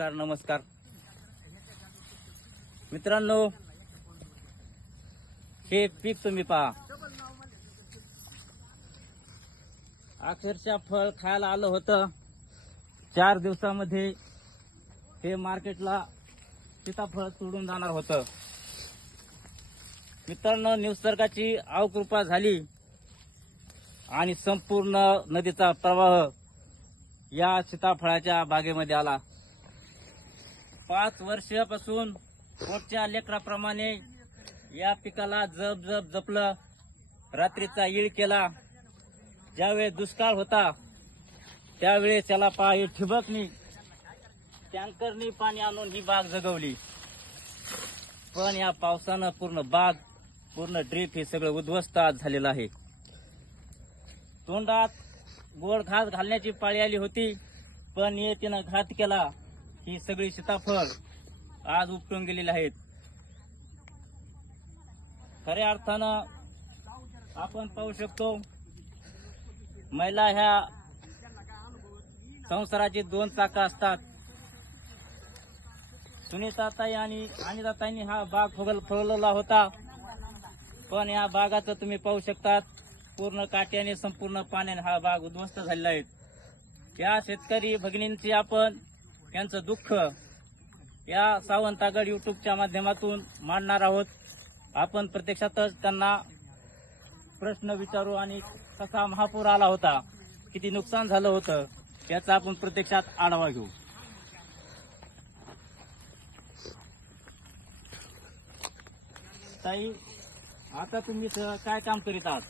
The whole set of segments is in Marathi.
नमस्कार मित्रांनो, हे पीक तुम्ही पहा. अक्षरशः फळ खायला आलं होतं. 4 दिवसामध्ये हे मार्केटला सीताफळ तोडून जाणार होतं. मित्रांनो, निसर्गाची अवकृपा झाली आणि संपूर्ण नदीचा प्रवाह या सीताफळाच्या बागेमध्ये आला. 5 वर्षापासून पोटच्या लेकराप्रमाणे या पिकाला जपलं. रात्रीचा ईळ केला. ज्यावेळेस दुष्काळ होता त्यावेळेस त्याला ठिबकनी टँकरनी पाणी आणून ही बाग जगवली. पण या पावसानं पूर्ण ड्रीप हे सगळं उद्ध्वस्त झालेलं आहे. तोंडात गोड घास घालण्याची पाळी आली होती, पण तिनं घात केला. ही सगळी सीताफळ आज उपटून गेलेली आहेत. खऱ्या अर्थानं आपण पाहू शकतो, महिला ह्या संसाराची 2 चाकं असतात. सुनीताताई आणि अनिताताईंनी हा बाग फुलवला होता, पण या बागाचं तुम्ही पाहू शकतात पूर्ण काट्याने संपूर्ण पाण्याने हा बाग उद्ध्वस्त झालेला आहे. या शेतकरी भगिनींची आपण त्यांचं दुःख या सावंतागड युट्यूबच्या माध्यमातून मांडणार आहोत. आपण प्रत्यक्षातच त्यांना प्रश्न विचारू आणि कसा महापूर आला होता, किती नुकसान झालं होतं याचा आपण प्रत्यक्षात आढावा घेऊ. ताई, आता तुम्ही काय काम करीत आहात?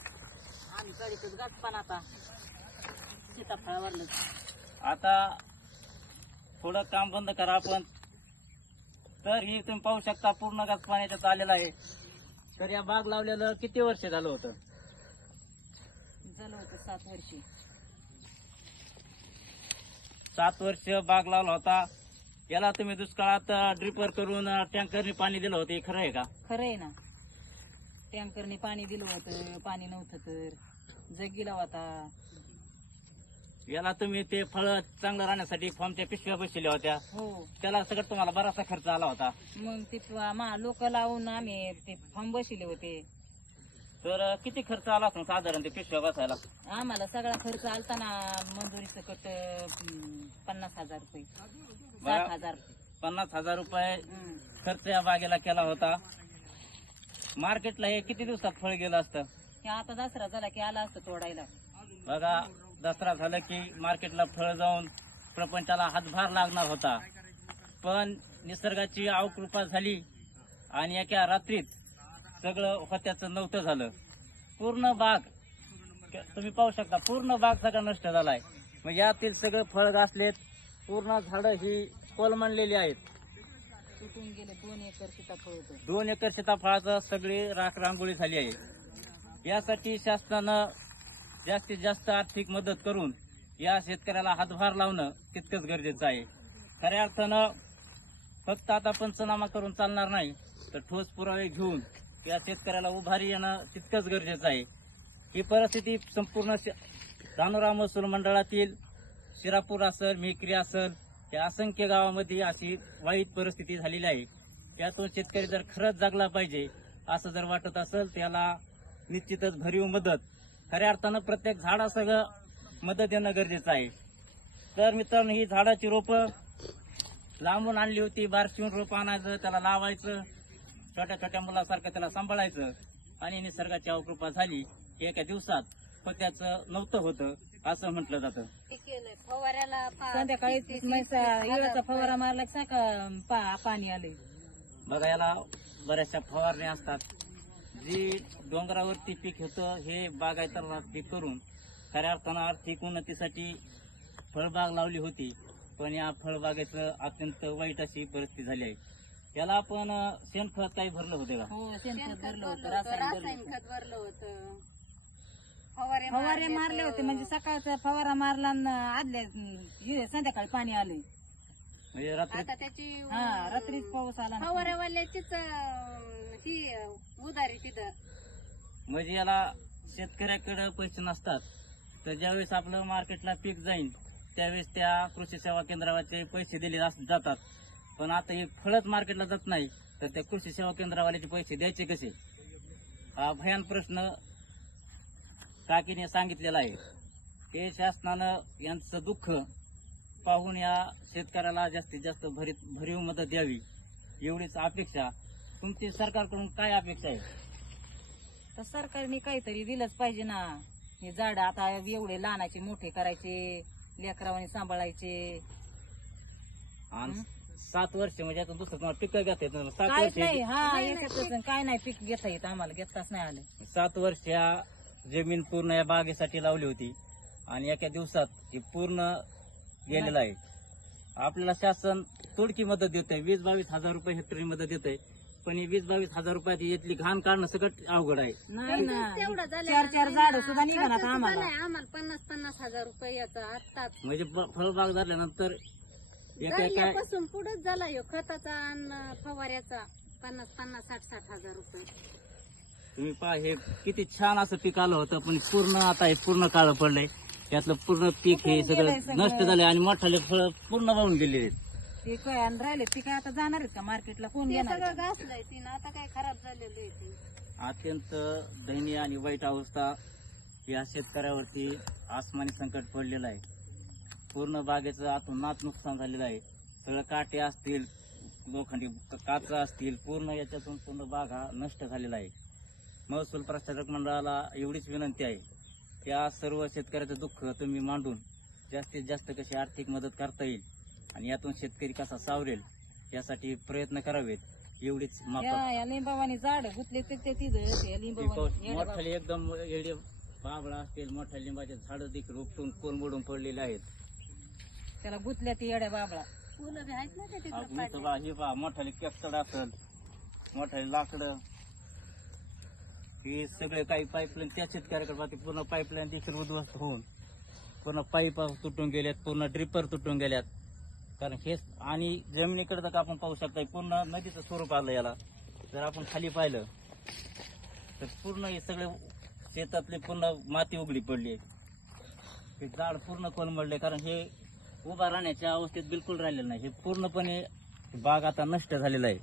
आम्ही करीतच गाच पण आता सीताफळावरलं. आता थोडं काम बंद करा आपण. तर ही तुम्ही पाहू शकता पूर्ण गाच पाण्याच्यात आलेला आहे. तर या बाग लावलेलं किती वर्ष झालं होतं? झालं होतं 7 वर्षी. 7 वर्ष बाग लावला होता. याला तुम्ही दुष्काळात ड्रिपर करून टँकरने पाणी दिलं होतं, हे खरं आहे का? खरं आहे ना. टँकरने पाणी दिलं होतं, पाणी नव्हतं तर जग गेला होता. याला तुम्ही ते फळ चांगलं राहण्यासाठी फॉर्मच्या पिशव्या बसवल्या होत्या. हो, त्याला सगळं तुम्हाला बराचसा खर्च आला होता. मग ते लोक लावून आम्ही ते फॉर्म बसले होते. तर किती खर्च आला असेल साधारण ते पिशव्या बसायला? आम्हाला सगळा खर्च आलता ना, मंजुरीचं कट 50,000 रुपये, 60,000 रुपये. 50,000 रुपये खर्च या बागेला केला होता. मार्केटला हे किती दिवसात फळ गेलं असतं? हे आता दसरा झाला की आला असतं तोडायला. बघा, दसरा झाला की मार्केटला फळ जाऊन प्रपंचाला हातभार लागणार होता. पण निसर्गाची अवकृपा झाली आणि एका रात्रीत सगळं होत्याचं नव्हतं झालं. पूर्ण बाग तुम्ही पाहू शकता, पूर्ण बाग सगळा नष्ट झालाय. मग यातील सगळं फळ घासलेत. पूर्ण झाडं ही कोलमडलेली आहेत. तुटून गेले. 2 एकर सीताफळ होतं. 2 एकर सीताफळाचं सगळी राख रांगोळी झाली आहे. यासाठी शासनानं जास्तीत जास्त आर्थिक मदत करून या शेतकऱ्याला हातभार लावणं तितकंच गरजेचं आहे. खऱ्या अर्थानं फक्त आता पंचनामा करून चालणार नाही, तर ठोस पुरावे घेऊन या शेतकऱ्याला उभारी येणं तितकंच गरजेचं आहे. ही परिस्थिती संपूर्ण धानोरा महसूल मंडळातील शिरापूर असेल, मेकरी असेल, या असंख्य गावामध्ये अशी वाईट परिस्थिती झालेली आहे. यातून शेतकरी जर खरंच जगला पाहिजे असं जर वाटत असेल, त्याला निश्चितच भरीव मदत, खऱ्या अर्थानं प्रत्येक झाडासह मदत येणं गरजेचं आहे. तर मित्रांनो, ही झाडाची रोपं लांबून आणली होती. बारशीहून रोपं आणायचं, त्याला लावायचं, छोट्या छोट्या मुलासारखं त्याला सांभाळायचं आणि निसर्गाची अवकृपा झाली. एका दिवसात होत्याचं नव्हतं होतं असं म्हटलं जातं. संध्याकाळी इळाचा फवारा मारला की पाणी आले. बघा, याला बऱ्याचशा फवारण्या असतात. जी डोंगरावरती पीक होतं हे बागायतदार पीक करून खऱ्या अर्थानं आर्थिक उन्नतीसाठी फळबाग लावली होती. पण या फळबागेचं अत्यंत वाईट अशी परिस्थिती झाली आहे. याला आपण शेणखत काही भरलं होते का? हो, शेणखत भरलं होतं, रासायनिक भरलं होतं. फवारे मारले होते. म्हणजे सकाळचा फवारा मारला आदल्या संध्याकाळी पाणी आले. म्हणजे रात्रीच पाऊस आला. फवाऱ्यावाल्याचीच ही उधारी तिथं. म्हणजे याला शेतकऱ्याकडे पैसे नसतात, तर ज्यावेळेस आपलं मार्केटला पीक जाईल त्यावेळेस त्या कृषी सेवा केंद्राचे पैसे दिले जातात, पण आता हे फळच मार्केटला जात नाही तर त्या कृषी सेवा केंद्रावाल्याचे पैसे द्यायचे कसे? हा भयान प्रश्न काकीने सांगितलेला आहे. हे शासनानं यांचं दुःख पाहून या शेतकऱ्याला जास्तीत जास्त भरीव मदत द्यावी एवढीच अपेक्षा. तुमची सरकारकडून काय अपेक्षा आहे? तर सरकारने काहीतरी दिलंच पाहिजे ना. हे झाड आता एवढे लहानाचे मोठे करायचे, लेकरावानी सांभाळायचे. आणि 7 वर्ष म्हणजे आता दुसरं तुम्हाला पिकं घेता येत नाही. 7 काहीच नाही. वर्ष हा याच्यातच काय नाही पीक घेता येत आम्हाला, घेताच नाही आलं. 7 वर्ष या जमीन पूर्ण या बागेसाठी लावली होती आणि एका दिवसात ही पूर्ण गेलेलं आहे. आपल्याला शासन तोडकी मदत देतंय, 20-22 हजार रुपये हेक्टरी मदत देतंय, पण ही 20-22 हजार रुपयात यातली घाण काढणं सगळं अवघड आहे. नाही ना, तेवढं झालं 4-4 झाड सुद्धा निघणार खर्च आम्हाला. सुद्धा नाही. आम्हाला 50-50 हजार रुपये याचा आत्ताच म्हणजे फळबाग धरल्यानंतर एका धरल्यापासून पुढेच झाला ह्यो खताचा आणि फवाऱ्याचा 50-50, 60-60 हजार रुपये. तुम्ही पहा हे किती छान असं पीक आलं होतं, पण पूर्ण आता हे पूर्ण काळं पडलंय. यातलं पूर्ण पीक हे सगळं नष्ट झालंय आणि मोठाले फळ पूर्ण वाहून गेलेले आहेत. ते काय आणि राहिले ते काय आता जाणार आहेत का मार्केटला? कोण ते घेणार? सगळं घासलंय तिनं, आता काय खराब झालेलं आहे ते. अत्यंत दयनीय आणि वाईट अवस्था या शेतकऱ्यावरती आसमानी संकट पडलेलं आहे. पूर्ण बागेचं आतोनात नुकसान झालेलं आहे. सगळं काटे असतील, लोखंडी काच असतील, पूर्ण याच्यातून पूर्ण बाग हा नष्ट झालेला आहे. महसूल प्रशासक मंडळाला एवढीच विनंती आहे, त्या सर्व शेतकऱ्याचं दुःख तुम्ही मांडून जास्तीत जास्त कशी आर्थिक मदत करता येईल आणि यातून शेतकरी कसा सावरेल यासाठी प्रयत्न करावेत एवढीच माफक. या लिंबावानी झाड गुतले ते तिथं लिंबावानी मोठाले एकदम एवढे बाबळा असतील, मोठ्या लिंबाचे झाडं देखील उपटून कोलमडून पडलेले आहेत. त्याला गुतल्या ती येड्या बाबळा. फुलं बी आहेत ना ते तिकडं अजून इथं बा हे पहा मोठाले केपतड असेल, मोठाले लाकडं, हे सगळे काही पाईपलाईन त्या शेतकऱ्याकडे पाहते पूर्ण पाईपलाईन देखील उद्ध्वस्त होऊन पूर्ण पाईप तुटून गेल्यात, पूर्ण ड्रिपर तुटून गेल्यात. कारण हे आणि जमिनीकडे तर आपण पाहू शकता पूर्ण नदीचं स्वरूप आलं याला. जर आपण खाली पाहिलं तर पूर्ण हे सगळे शेतातली पूर्ण माती उघडी पडली. हे झाड पूर्ण कोलमडले, कारण हे उभा राहण्याच्या अवस्थेत बिलकुल राहिलेलं नाही. हे पूर्णपणे बाग आता नष्ट झालेला आहे.